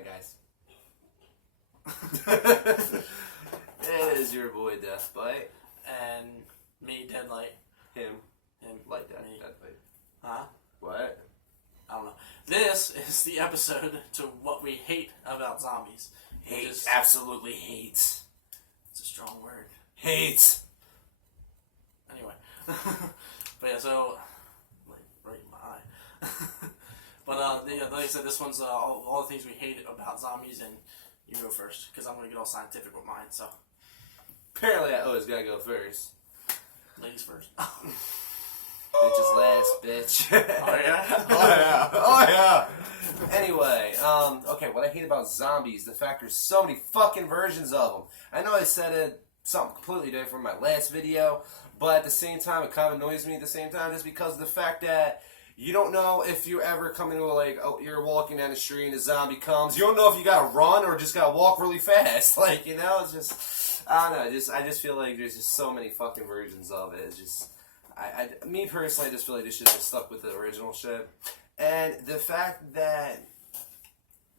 Hi, guys. It is your boy Deathbite. And me, Deadlight. Him. Like that. Me. Deathbite. Huh? What? I don't know. This is the episode to what we hate about zombies. Hates. Absolutely hates. It's a strong word. Hates. Anyway. But yeah, so... Like, right in my eye. But, like I said, this one's all the things we hate about zombies, and you go first, because I'm going to get all scientific with mine, so... Apparently I always gotta go first. Ladies first. Bitches last, bitch. Oh, yeah? Oh, yeah. Anyway, okay, what I hate about zombies, the fact there's so many fucking versions of them. I know I said it something completely different from my last video, but at the same time, it kind of annoys me at the same time just because of the fact that you don't know if you ever come into you're walking down the street and a zombie comes. You don't know if you gotta run or just gotta walk really fast. Like, you know, it's just, I don't know, I just feel like there's just so many fucking versions of it. It's just, me personally, I just feel like they should have stuck with the original shit. And the fact that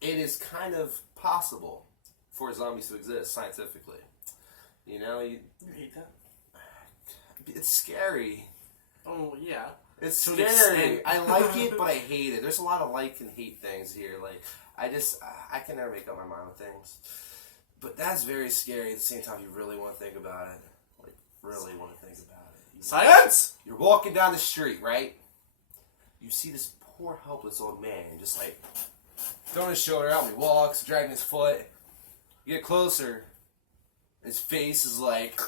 it is kind of possible for zombies to exist scientifically. You know, You hate that? it's scary. Oh, yeah. It's To an scary. extent. I like it, but I hate it. There's a lot of like and hate things here. Like, I can never make up my mind with things. But that's very scary at the same time you really want to think about it. Like, really want to think about it. Science! You're walking down the street, right? You see this poor, helpless old man just like throwing his shoulder out when he walks, dragging his foot. You get closer. His face is like...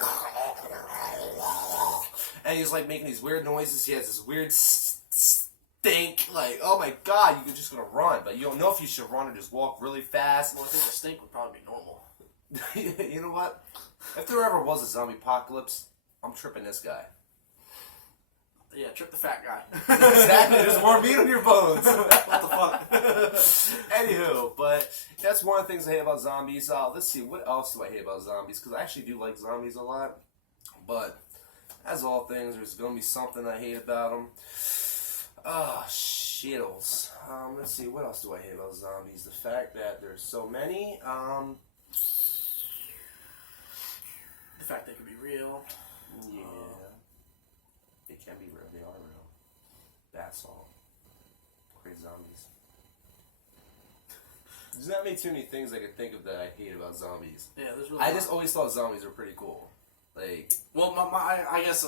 And he's like making these weird noises. He has this weird stink. Like, oh my god, you're just gonna run. But you don't know if you should run or just walk really fast. Well, I think the stink would probably be normal. You know what? If there ever was a zombie apocalypse, I'm tripping this guy. Yeah, trip the fat guy. Exactly, there's more meat on your bones. What the fuck? Anywho, but that's one of the things I hate about zombies. Let's see, what else do I hate about zombies? Because I actually do like zombies a lot. But, as all things, there's going to be something I hate about them. Shittles. Let's see, what else do I hate about zombies? The fact that there's so many. The fact they could be real. Yeah. They can be real. They are real. That's all. Great zombies. There's not many too many things I could think of that I hate about zombies. Yeah, there's really. I just always thought zombies were pretty cool. Like, Well, I guess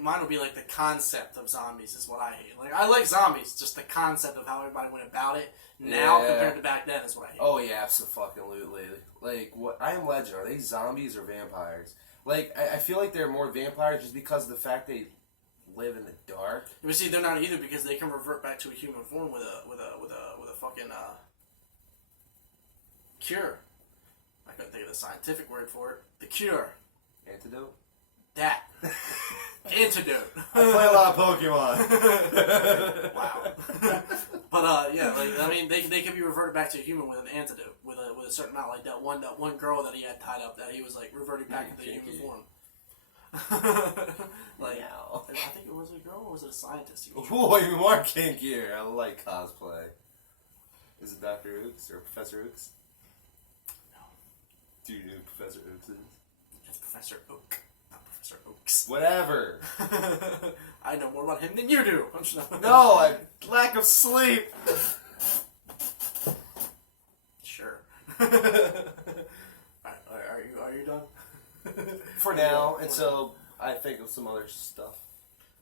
mine would be like the concept of zombies is what I hate. Like, I like zombies, just the concept of how everybody went about it now Yeah. compared to back then is what I hate. oh yeah, absolutely. Like, what? I Am Legend, are they zombies or vampires? Like, I feel like they're more vampires just because of the fact they live in the dark. You see, they're not either because they can revert back to a human form with a fucking cure. I couldn't think of the scientific word for it. The cure. Antidote? That. Antidote. I play a lot of Pokemon. Wow. But yeah, like I mean, they can be reverted back to a human with an antidote, with a certain amount, like that one girl that he had tied up, that he was like reverting back to the human form. Like, Meow. I think it was a girl or was it a scientist? He was Boy, you are kinkier. I like cosplay. Is it Dr. Ooks or Professor Ooks? No. Do you know who Professor Ooks is? It's Professor Oak, not Professor Oaks. Whatever. I know more about him than you do. No, lack of sleep. Sure. Are you done? For now, until I think of some other stuff.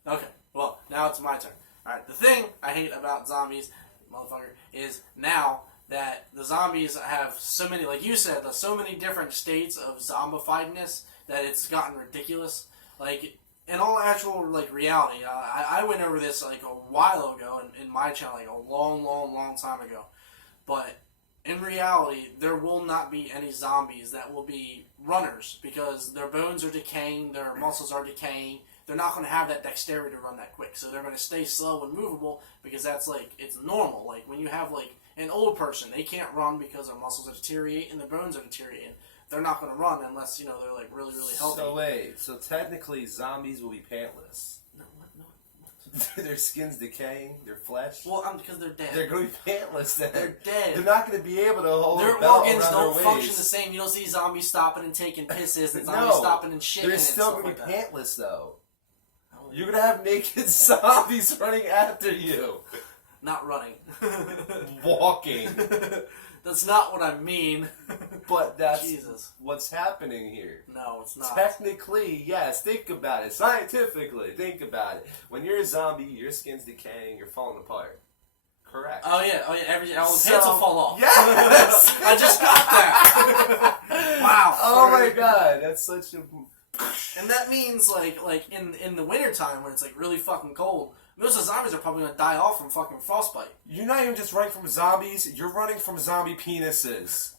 Okay, well, now it's my turn. Alright, the thing I hate about zombies, motherfucker, is now that the zombies have so many, like you said, there's so many different states of zombifiedness that it's gotten ridiculous. Like, in all actual, like, reality, I went over this, like, a while ago in my channel, like, a long time ago. But in reality, there will not be any zombies that will be runners because their bones are decaying, their muscles are decaying. They're not going to have that dexterity to run that quick, so they're going to stay slow and movable because that's like it's normal. Like when you have like an old person, they can't run because their muscles are deteriorating and their bones are deteriorating. They're not going to run unless they're like really healthy. So wait, so technically zombies will be pantless. No, what? Their skin's decaying, their flesh. Well, because they're dead. They're going to be pantless then. They're dead. They're not going to be able to hold Their a belt organs around don't their function waist. the same. You don't see zombies stopping and taking pisses and No, zombies stopping and shitting. They're still going going to to be pantless though. Oh, You're going to have naked zombies running after you. not running. Walking. That's not what I mean. But that's Jesus. what's happening here. No, it's not. Technically, yes. Think about it. Scientifically, think about it. When you're a zombie, your skin's decaying, you're falling apart. Correct. Oh yeah. All the pants will fall off. Yes! I just got that. Wow. Oh my god, that's such a... And that means like in the wintertime when it's like really fucking cold, most of the zombies are probably gonna die off from fucking frostbite. You're not even just running from zombies, you're running from zombie penises.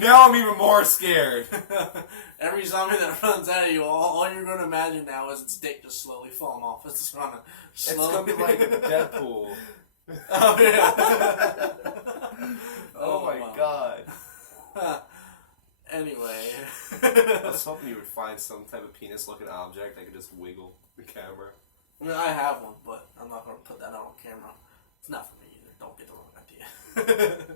Now I'm even more scared. Every zombie that runs at you, all you're going to imagine now is its dick just slowly falling off. It's just going to slowly... It's going to be like Deadpool. Oh, yeah. Oh my wow. god. Anyway. I was hoping you would find some type of penis-looking object that could just wiggle the camera. I mean, I have one, but I'm not going to put that out on camera. It's not for me either. Don't get the wrong idea.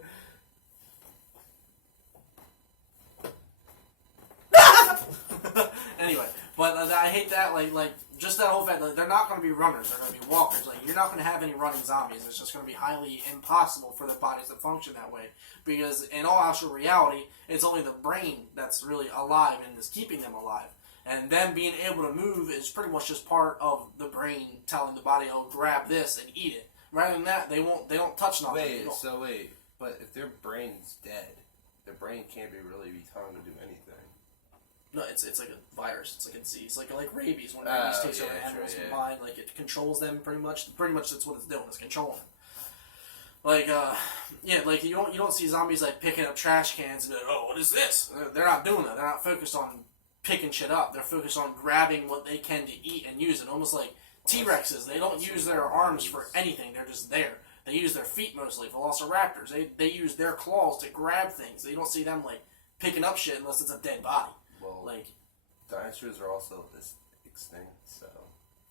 Anyway, but I hate that, like just that whole fact, like, they're not going to be runners, they're going to be walkers. Like, you're not going to have any running zombies. It's just going to be highly impossible for their bodies to function that way. Because in all actual reality, it's only the brain that's really alive and is keeping them alive. And them being able to move is pretty much just part of the brain telling the body, oh, grab this and eat it. Rather than that, they don't touch nothing. Wait, but if their brain's dead, their brain can't really be telling them to do anything. No, it's like a virus. It's like a disease, like rabies. When rabies takes over animals' mind, like it controls them pretty much. Pretty much, that's what it's doing. It's controlling them. Like, like you don't see zombies like picking up trash cans and be like, oh, what is this? They're not doing that. They're not focused on picking shit up. They're focused on grabbing what they can to eat and use it. Almost like T-Rexes. They don't use their arms for anything. They're just there. They use their feet mostly. Velociraptors. They use their claws to grab things. You don't see them like picking up shit unless it's a dead body. Well, like dinosaurs are also extinct, so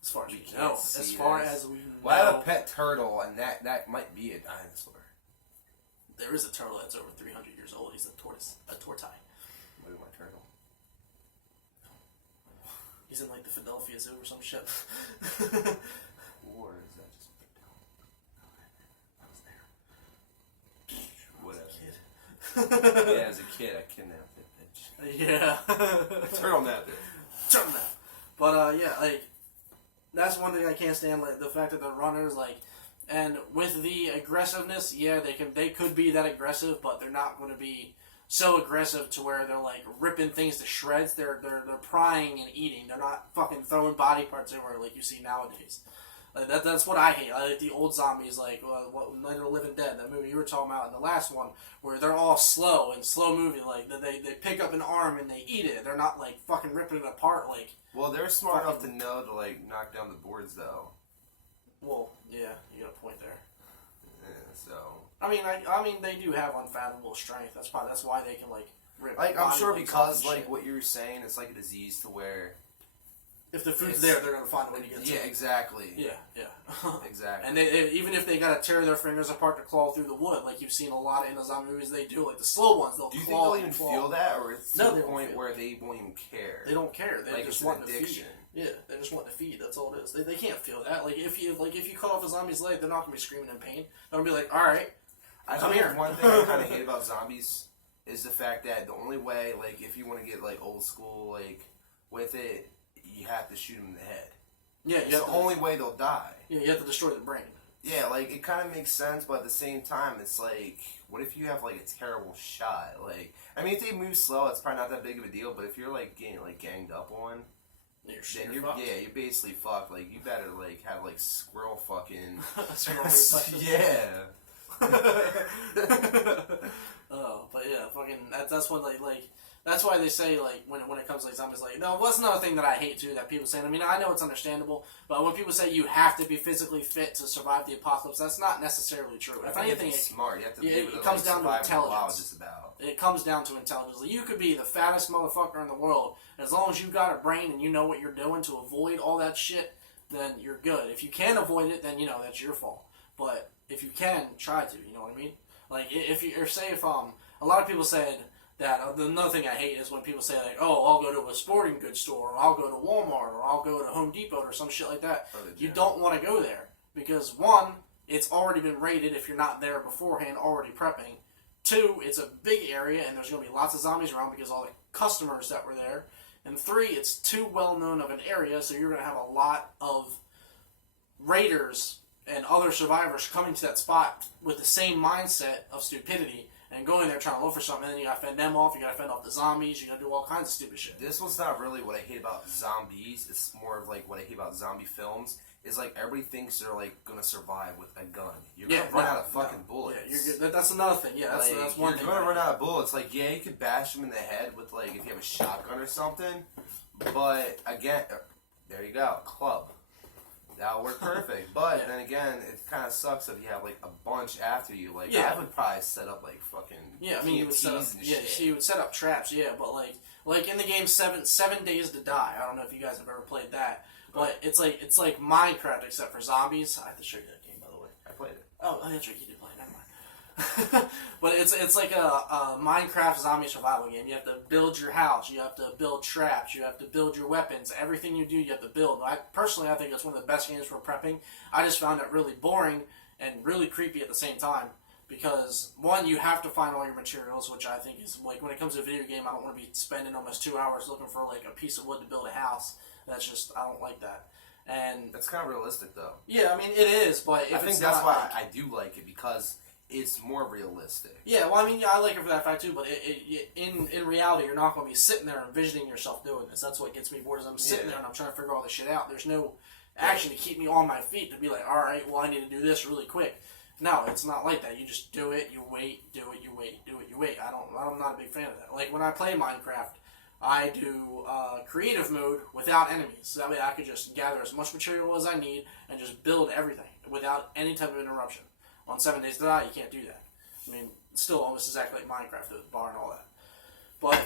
as far as we can't know, see as far this. as we know, well, I have a pet turtle, and that might be a dinosaur. There is a turtle that's over 300 years old. He's a tortoise, a tortoise. Look at my turtle. He's in like the Philadelphia Zoo or some shit. Or is that just whatever? Yeah, as a kid, I kidnapped it, bitch. Yeah. Turtle napped it. Turtle nap. But yeah, like that's one thing I can't stand. Like the fact that they're runners, like, and with the aggressiveness, yeah, they could be that aggressive, but they're not going to be so aggressive to where they're like ripping things to shreds. They're prying and eating. They're not fucking throwing body parts everywhere like you see nowadays. Like that's what I hate. I like the old zombies, like Night of the Living Dead, that movie you were talking about in the last one, where they're all slow and slow moving. Like they pick up an arm and they eat it. They're not like fucking ripping it apart. Like, well, they're smart enough to know to like knock down the boards, though. well, yeah, you got a point there. Yeah, so I mean, they do have unfathomable strength. That's why they can like rip. like I'm sure body because parts and like shit. what you were saying, it's like a disease to where If the food's there, they're gonna find a way to get to yeah, it. exactly. Yeah, yeah. Exactly. And they, even if they gotta tear their fingers apart to claw through the wood, like you've seen a lot in the zombie movies, they do. Like the slow ones, they'll Do you think claw they'll and even claw. feel that, or it's No, to they the don't point feel where they won't even care? They don't care. They Like just it's want an to feed. addiction. Yeah, they just want to feed. That's all it is. They can't feel that. Like if you cut off a zombie's leg, they're not gonna be screaming in pain. They're gonna be like, all right, come here. One thing I kind of hate about zombies is the fact that the only way, like, if you want to get like old school, like with it, you have to shoot them in the head. Yeah, It's the only way they'll die. Yeah, you have to destroy the brain. Yeah, like it kind of makes sense, but at the same time, it's like, what if you have like a terrible shot? Like, I mean, if they move slow, it's probably not that big of a deal. But if you're like getting like ganged up on, then you're basically fucked. Like, you better like have like squirrel fucking yeah. Oh, but yeah, fucking that's what like That's why they say, like, when it comes to like zombies, like, no, that's another thing that I hate too, that people say. I mean, I know it's understandable, but when people say you have to be physically fit to survive the apocalypse, that's not necessarily true. If anything, smart. You have to. It comes down to intelligence. Just about. It comes down to intelligence. Like, you could be the fattest motherfucker in the world, and as long as you got a brain and you know what you're doing to avoid all that shit, then you're good. If you can't avoid it, then that's your fault. But if you can, try to. You know what I mean? Like, if you, or say if a lot of people said that another thing I hate is when people say, like, oh, I'll go to a sporting goods store, or I'll go to Walmart, or I'll go to Home Depot, or some shit like that. You don't want to go there because, one, it's already been raided if you're not there beforehand already prepping. Two, it's a big area and there's going to be lots of zombies around because all the customers that were there. And three, it's too well known of an area, so you're going to have a lot of raiders and other survivors coming to that spot with the same mindset of stupidity and going there trying to look for something, and then you gotta fend them off, you gotta fend off the zombies, you gotta do all kinds of stupid shit. This one's not really what I hate about zombies, it's more of like what I hate about zombie films, is like everybody thinks they're like gonna survive with a gun. You're gonna run out of fucking bullets. Yeah, you're good. That's another thing, that's one thing. You're gonna run out of bullets, like, yeah, you could bash them in the head with, like, if you have a shotgun or something, but, again, there you go, club. That'll work perfect. But then again, it kind of sucks if you have like a bunch after you. Like, I would probably set up like fucking you would set up, so you would set up traps. Yeah, but like in the game Seven Days to Die. I don't know if you guys have ever played that, but it's like Minecraft except for zombies. I have to show you that game, by the way. I played it. Oh, that's right, you did play it. Never mind. But it's like a Minecraft zombie survival game. You have to build your house, you have to build traps, you have to build your weapons. Everything you do, you have to build. I think it's one of the best games for prepping. I just found it really boring and really creepy at the same time because, one, you have to find all your materials, which I think is, like, when it comes to a video game, I don't want to be spending almost 2 hours looking for, like, a piece of wood to build a house. That's just, I don't like that. And that's kind of realistic, though. Yeah, I mean, it is, but if I think that's why I do like it, because it's more realistic. Yeah, well, I mean, I like it for that fact too, but in reality, you're not going to be sitting there envisioning yourself doing this. That's what gets me bored, is I'm sitting there and I'm trying to figure all this shit out. There's no action to keep me on my feet to be like, alright, well, I need to do this really quick. No, it's not like that. You just do it, you wait, do it, you wait, do it, you wait. I'm not a big fan of that. Like, when I play Minecraft, I do creative mode without enemies. So that way I could just gather as much material as I need and just build everything without any type of interruption. On 7 Days to Die, you can't do that. I mean, it's still almost exactly like Minecraft, the bar and all that. But,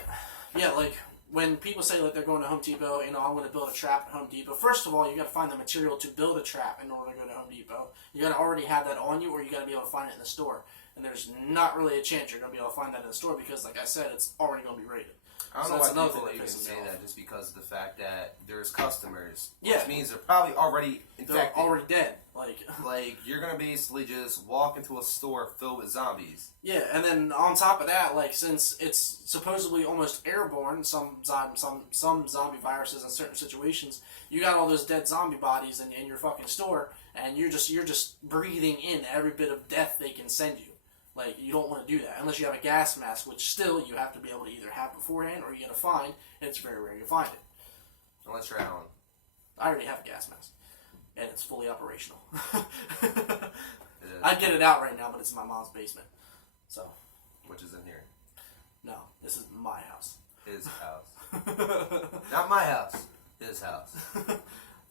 yeah, like, when people say, like, they're going to Home Depot, I'm going to build a trap at Home Depot, first of all, you got to find the material to build a trap in order to go to Home Depot. You got to already have that on you, or you got to be able to find it in the store. And there's not really a chance you're going to be able to find that in the store because, like I said, it's already going to be rated. I don't know why people even say that, just because of the fact that there's customers, which means they're probably already infected. They're already dead. Like, you're gonna basically just walk into a store filled with zombies. Yeah, and then on top of that, like, since it's supposedly almost airborne, some zombie viruses in certain situations, you got all those dead zombie bodies in your fucking store, and you're just breathing in every bit of death they can send you. Like, you don't want to do that unless you have a gas mask, which still you have to be able to either have beforehand or you got to find, and it's very rare you find it. Unless you're Alan. I already have a gas mask, and it's fully operational. I'd get it out right now, but it's in my mom's basement. So. Which is in here. No, this is my house. His house. Not my house. His house.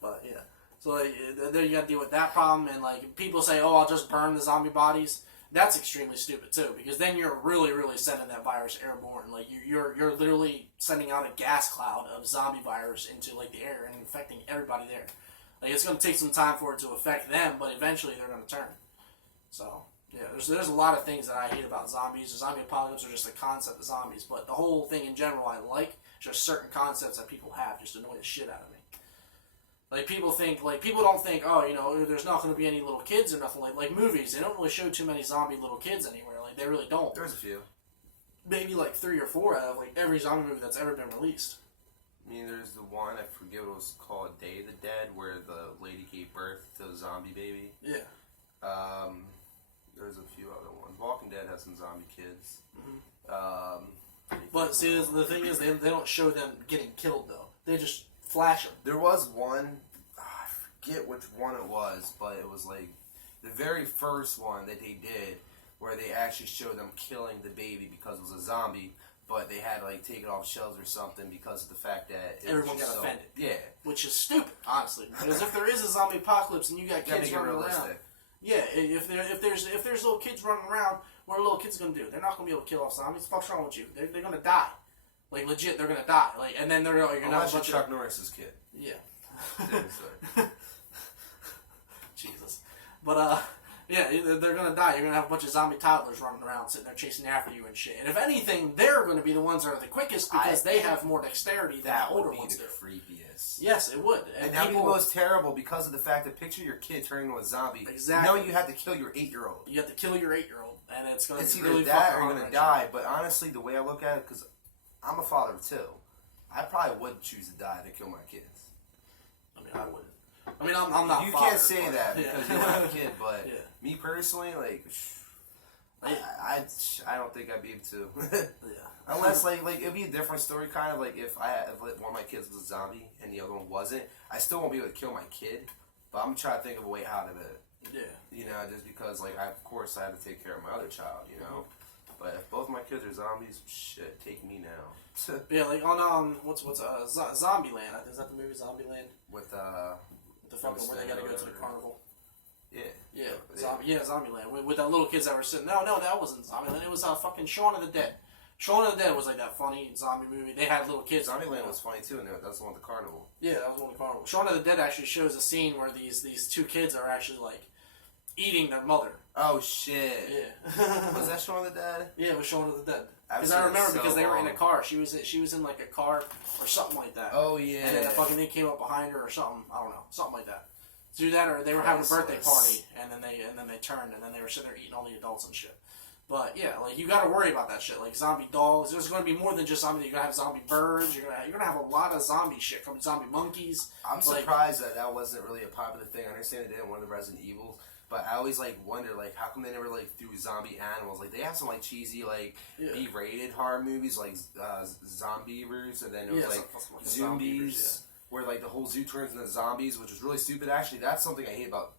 But yeah, so like, there you got to deal with that problem, and like people say, "Oh, I'll just burn the zombie bodies." That's extremely stupid too, because then you're really, really sending that virus airborne. Like you're literally sending out a gas cloud of zombie virus into like the air and infecting everybody there. Like, it's going to take some time for it to affect them, but eventually they're going to turn. So yeah, there's a lot of things that I hate about zombies. The zombie apocalypse are just the concept of zombies, but the whole thing in general I like. Just certain concepts that people have just annoy the shit out of me. Like, people don't think, oh, there's not going to be any little kids or nothing. Like movies, they don't really show too many zombie little kids anywhere. Like, they really don't. There's a few. Maybe like 3 or 4 out of like every zombie movie that's ever been released. I mean, there's the one, I forget what it was called, Day of the Dead, where the lady gave birth to a zombie baby. Yeah. There's a few other ones. Walking Dead has some zombie kids. Mm-hmm. But see, the thing is, they don't show them getting killed, though. They just flash them. There was one, I forget which one it was, but it was like the very first one that they did, where they actually showed them killing the baby because it was a zombie. but they had to like take it off shelves or something because of the fact that everyone got offended. Yeah, which is stupid, honestly. Because if there is a zombie apocalypse and you got kids running around, yeah, if there's little kids running around, what are little kids gonna do? They're not gonna be able to kill off zombies. What the fuck's wrong with you? They're gonna die. Like legit, they're gonna die. Like, and then they're like, you're not a bunch Chuck Norris's kid. Yeah. Jesus. But yeah, they're gonna die. You're gonna have a bunch of zombie toddlers running around, sitting there chasing after you and shit. And if anything, they're gonna be the ones that are the quickest because they have more dexterity than the older ones do. That would be the creepiest. Yes, it would. And that would be the most terrible because of the fact that picture your kid turning into a zombie. Exactly. Knowing you have to kill your 8-year-old. You have to kill your 8-year-old, and it's gonna be either really that or you're gonna die. But honestly, the way I look at it, because I'm a father of 2, I probably would choose to die than kill my kids. I mean, I wouldn't. I mean, I'm not. You can't say that because you don't have a kid, but me personally, like, I don't think I'd be able to. Unless like it'd be a different story, kind of like if one of my kids was a zombie and the other one wasn't, I still won't be able to kill my kid. But I'm trying to think of a way out of it. Yeah. You know, just because like of course I have to take care of my other child. You know. But if both my kids are zombies, shit, take me now. Yeah, like on what's Zombieland? Is that the movie Zombieland? With the fucking where they gotta go to the carnival. Yeah. Zombieland with that little kids that were sitting. No, that wasn't Zombieland. It was fucking Shaun of the Dead. Shaun of the Dead was like that funny zombie movie. They had little kids. Zombieland was funny too, and that's the one with the carnival. Yeah, that was one with the carnival. Shaun of the Dead actually shows a scene where these 2 kids are actually like eating their mother. Oh shit! Yeah. Was that Shaun of the Dead? Yeah, it was Shaun of the Dead. Because I remember because they were in a car. She was in like a car or something like that. Oh yeah. And then the fucking thing came up behind her or something. I don't know, something like that. Do that, or they were having a birthday party, and then they turned, and then they were sitting there eating all the adults and shit. But yeah, like you got to worry about that shit. Like zombie dogs. There's going to be more than just zombie. You're gonna have zombie birds. You're gonna have a lot of zombie shit. Coming zombie monkeys. I'm surprised that wasn't really a popular thing. I understand they didn't want the Resident Evil. But I always like wonder like how come they never like threw zombie animals? Like they have some like cheesy like B-rated horror movies like Zombievers, and then it was like Zombies, where like the whole zoo turns into zombies, which was really stupid. Actually, that's something I hate about.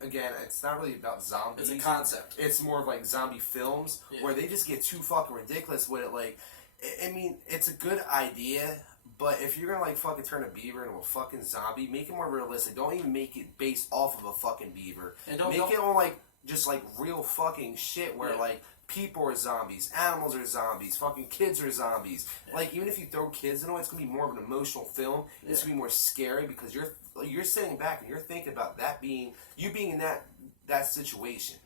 Again, it's not really about zombies. It's a concept. It's more of like zombie films where they just get too fucking ridiculous with it. Like, I mean, it's a good idea. But if you're gonna like fucking turn a beaver into a fucking zombie, make it more realistic. Don't even make it based off of a fucking beaver. And make it on like just like real fucking shit where like people are zombies, animals are zombies, fucking kids are zombies. Like even if you throw kids into it, it's gonna be more of an emotional film. It's gonna be more scary because you're sitting back and you're thinking about that being you being in that situation.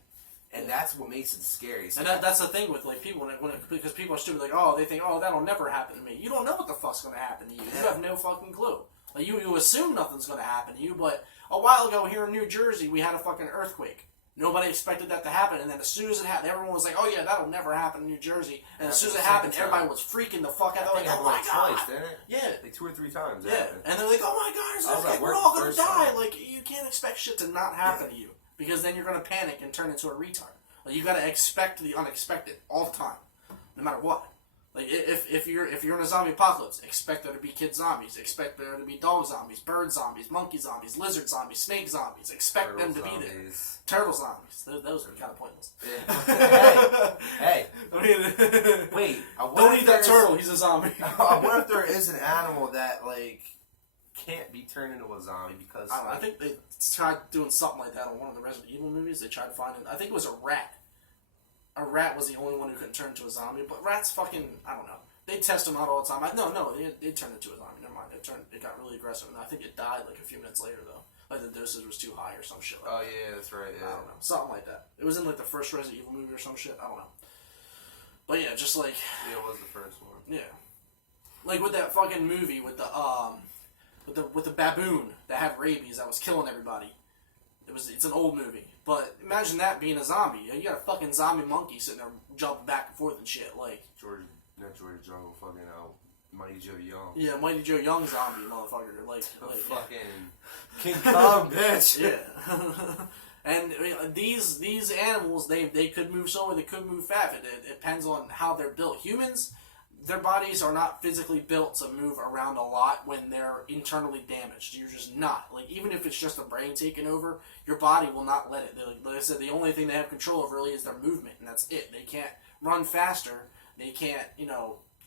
And that's what makes it scary. So and that's the thing with like people because people are stupid. Like, oh, they think, oh, that'll never happen to me. You don't know what the fuck's gonna happen to you. You have no fucking clue. Like you assume nothing's gonna happen to you. But a while ago here in New Jersey, we had a fucking earthquake. Nobody expected that to happen, and then as soon as it happened, everyone was like, "Oh yeah, that'll never happen in New Jersey." And as soon as it happened, everybody was freaking the fuck out. They're like, "Oh my god!" Twice, didn't it? Yeah, like 2 or 3 times. Yeah, and they're like, "Oh my god, it's earthquake. We're all gonna die!" Like you can't expect shit to not happen to you because then you're gonna panic and turn into a retard. Like you gotta expect the unexpected all the time, no matter what. Like if you're in a zombie apocalypse, expect there to be kid zombies, expect there to be dog zombies, bird zombies, monkey zombies, lizard zombies, snake zombies. Expect them to be there. Turtle zombies. Those are kind of pointless. Yeah. Hey. I mean, wait. Don't eat that turtle. He's a zombie. I wonder if there is an animal that like can't be turned into a zombie because I think they tried doing something like that on one of the Resident Evil movies. They tried finding. I think it was a rat. A rat was the only one who couldn't turn into a zombie, but rats fucking, I don't know. They test them out all the time. No, it turned into a zombie. Never mind. It got really aggressive, and I think it died like a few minutes later, though. Like the dosage was too high or some shit like that. Oh, yeah, that's right, yeah. I don't know. Something like that. It was in like the first Resident Evil movie or some shit. I don't know. But yeah, just like... Yeah, it was the first one. Yeah. Like with that fucking movie with the baboon that had rabies that was killing everybody. It's an old movie. But imagine that being a zombie. You got a fucking zombie monkey sitting there jumping back and forth and shit. Like not George Jungle, fucking Mighty Joe Young. Yeah, Mighty Joe Young zombie motherfucker. Like fucking King Kong, bitch. Yeah. And I mean, these animals, they could move slow or they could move fast. It depends on how they're built. Humans, their bodies are not physically built to move around a lot when they're internally damaged. You're just not. Like, even if it's just a brain taking over, your body will not let it. Like I said, the only thing they have control of really is their movement, and that's it. They can't run faster. They can't,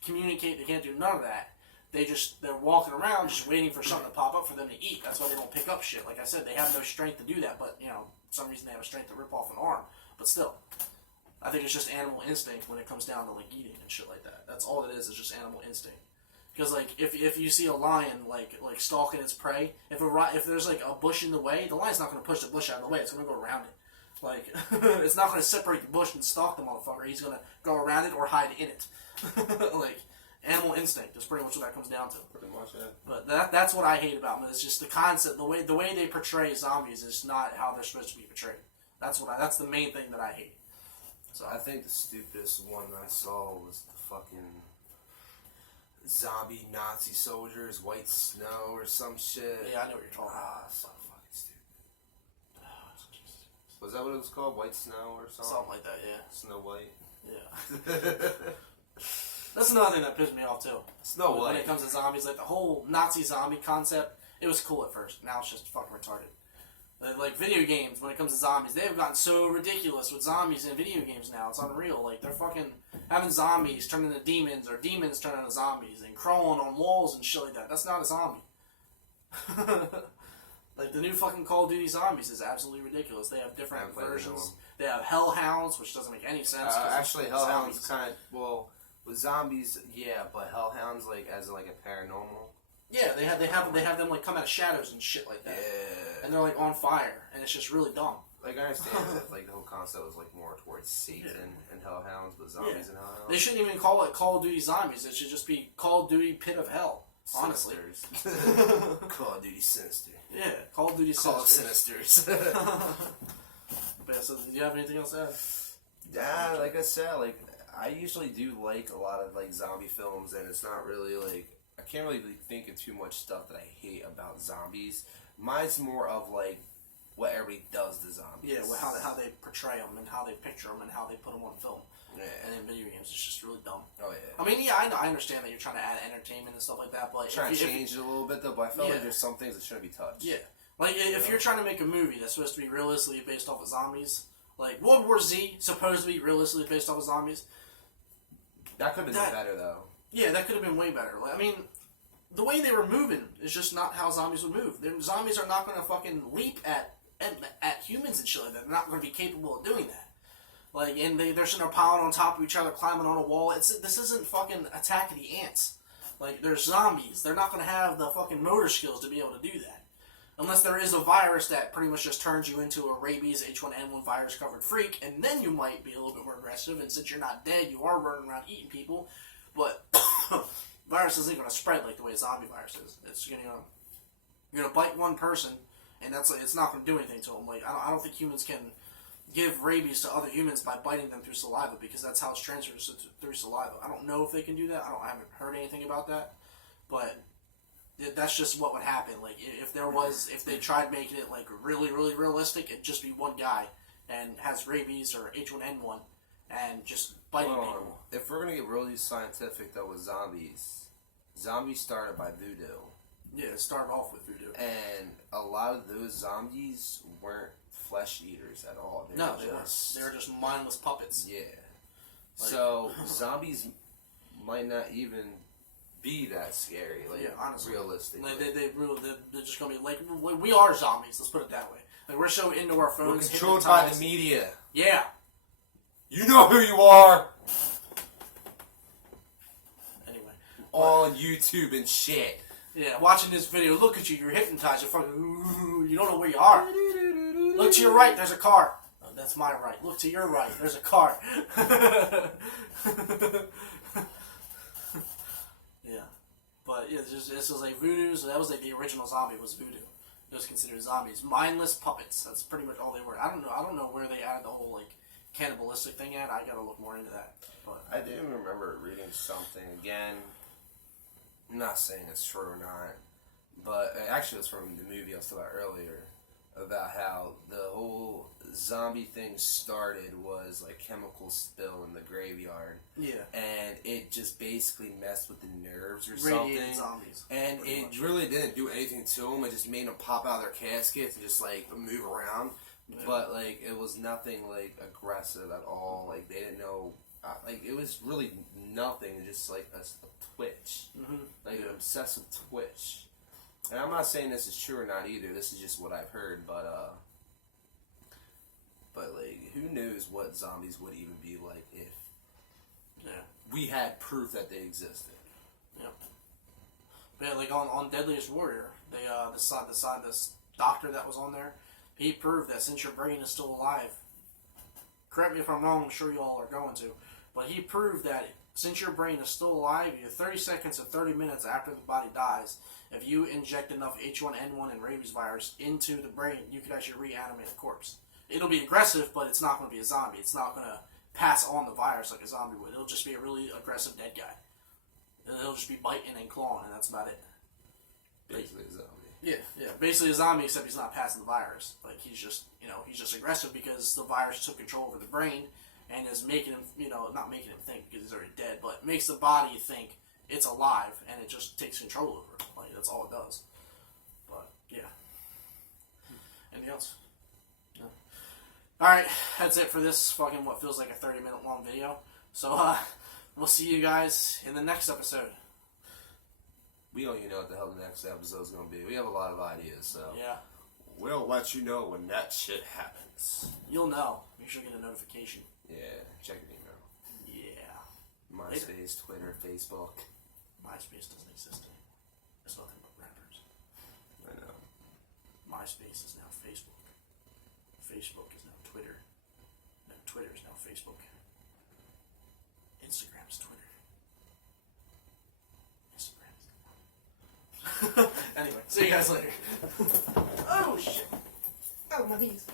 communicate. They can't do none of that. They're walking around just waiting for something to pop up for them to eat. That's why they don't pick up shit. Like I said, they have no strength to do that. But for some reason they have a strength to rip off an arm. But still, I think it's just animal instinct when it comes down to like eating and shit like that. That's all it is just animal instinct. Because like if you see a lion like stalking its prey, if there's like a bush in the way, the lion's not going to push the bush out of the way. It's going to go around it. Like it's not going to separate the bush and stalk the motherfucker. He's going to go around it or hide in it. Like animal instinct is pretty much what that comes down to. Pretty much, yeah. But that's what I hate about them. It's just the concept, the way they portray zombies is not how they're supposed to be portrayed. That's the main thing that I hate. So I think the stupidest one I saw was the fucking zombie Nazi soldiers, White Snow or some shit. Yeah, I know what you're talking about. Ah, so fucking stupid. Was that what it was called? White Snow or something? Something like that, yeah. Snow White. Yeah. That's another thing that pissed me off too. Snow White. When it comes to zombies, like the whole Nazi zombie concept, it was cool at first. Now it's just fucking retarded. Like video games, when it comes to zombies, they have gotten so ridiculous with zombies in video games now. It's unreal. Like they're fucking having zombies turn into demons, or demons turn into zombies, and crawling on walls and shit like that. That's not a zombie. Like the new fucking Call of Duty zombies is absolutely ridiculous. They have different versions. They have hellhounds, which doesn't make any sense. Actually, hellhounds kind of with zombies, yeah, but hellhounds like as like a paranormal. Yeah, they have them like come out of shadows and shit like that. Yeah. And they're like on fire, and it's just really dumb. Like I understand that like the whole concept was like more towards Satan and hellhounds, but zombies and hellhounds. They shouldn't even call it Call of Duty Zombies. It should just be Call of Duty Pit of Hell. Honestly. Call of Duty Sinister. Yeah, Call of Duty Call of Sinisters. But yeah, so do you have anything else to add? Yeah, like I said, like I usually do like a lot of like zombie films, and it's not really like I can't really think of too much stuff that I hate about zombies. Mine's more of like what everybody does to zombies. Yeah, well, how they portray them and how they picture them and how they put them on film. Yeah. And in video games, it's just really dumb. Oh yeah. I mean, yeah, I understand that you're trying to add entertainment and stuff like that, but trying to change it a little bit though. But I feel like Yeah. there's some things that shouldn't be touched. Yeah. Like, if you're trying to make a movie that's supposed to be realistically based off of zombies, like World War Z, supposed to be realistically based off of zombies. That could have been better though. Yeah, that could have been way better. Like, I mean, the way they were moving is just not how zombies would move. Zombies are not going to fucking leap at humans and shit like that. They're not going to be capable of doing that. Like, and they're sitting there piling on top of each other, climbing on a wall. This isn't fucking Attack of the Ants. Like, they're zombies. They're not going to have the fucking motor skills to be able to do that. Unless there is a virus that pretty much just turns you into a rabies H1N1 virus covered freak, and then you might be a little bit more aggressive, and since you're not dead, you are running around eating people. But virus isn't going to spread like the way a zombie virus is. It's going to, you're going to bite one person, and that's like, it's not going to do anything to them. Like, I don't think humans can give rabies to other humans by biting them through saliva, because that's how it's transferred through saliva. I don't know if they can do that. I haven't heard anything about that, but that's just what would happen. Like, if they tried making it like really, really realistic, it'd just be one guy and has rabies or H1N1 and just biting people. If we're gonna get really scientific though with zombies started by voodoo. Yeah, it started off with voodoo. And a lot of those zombies weren't flesh eaters at all. They were just mindless puppets. Yeah. So zombies might not even be that scary. Like, yeah, honestly, realistic. Like, they're just gonna be like, we are zombies. Let's put it that way. Like, we're so into our phones. We're controlled by the media. Yeah. You know who you are. Anyway, on YouTube and shit. Yeah, watching this video, look at you. You're hypnotized. You're fucking. Ooh, you don't know where you are. Look to your right. There's a car. Oh, that's my right. Look to your right. There's a car. Yeah, but yeah, this was like voodoo. So that was like the original zombie was voodoo. It was considered zombies, mindless puppets. That's pretty much all they were. I don't know where they added the whole like cannibalistic thing at. I gotta look more into that. But I do remember reading something again. I'm not saying it's true or not, but actually it's from the movie I was talking about earlier, about how the whole zombie thing started was like chemical spill in the graveyard. Yeah. And it just basically messed with the nerves or radiated something. Zombies. And it really didn't do anything to them. It just made them pop out of their caskets and just like move around. but like it was nothing like aggressive at all. Like they didn't know. Like it was really nothing. Just like a twitch, like an obsessive twitch. And I'm not saying this is true or not either. This is just what I've heard. But like, who knows what zombies would even be like if we had proof that they existed. Yeah. But yeah, like on Deadliest Warrior, they this doctor that was on there, he proved that since your brain is still alive, correct me if I'm wrong, I'm sure you all are going to, but he proved that since your brain is still alive, you 30 seconds or 30 minutes after the body dies, if you inject enough H1N1 and rabies virus into the brain, you could actually reanimate a corpse. It'll be aggressive, but it's not going to be a zombie. It's not going to pass on the virus like a zombie would. It'll just be a really aggressive dead guy. It'll just be biting and clawing, and that's about it. Basically a zombie. Yeah. Basically a zombie, except he's not passing the virus. Like he's just aggressive because the virus took control over the brain and is making him, not making him think because he's already dead, but makes the body think it's alive and it just takes control over it. Like that's all it does. But yeah. Anything else? No. All right, that's it for this fucking what feels like a 30-minute long video. So we'll see you guys in the next episode. We don't even know what the hell the next episode is going to be. We have a lot of ideas, so Yeah. we'll let you know when that shit happens. You'll know. You should get a notification. Yeah, check your email. Yeah. MySpace, Twitter, Facebook. MySpace doesn't exist anymore. It's nothing but rappers. I know. MySpace is now Facebook. Facebook is now Twitter. No, Twitter is now Facebook. Instagram is Twitter. Instagram is anyway, see you guys later. Oh shit! Oh my knees.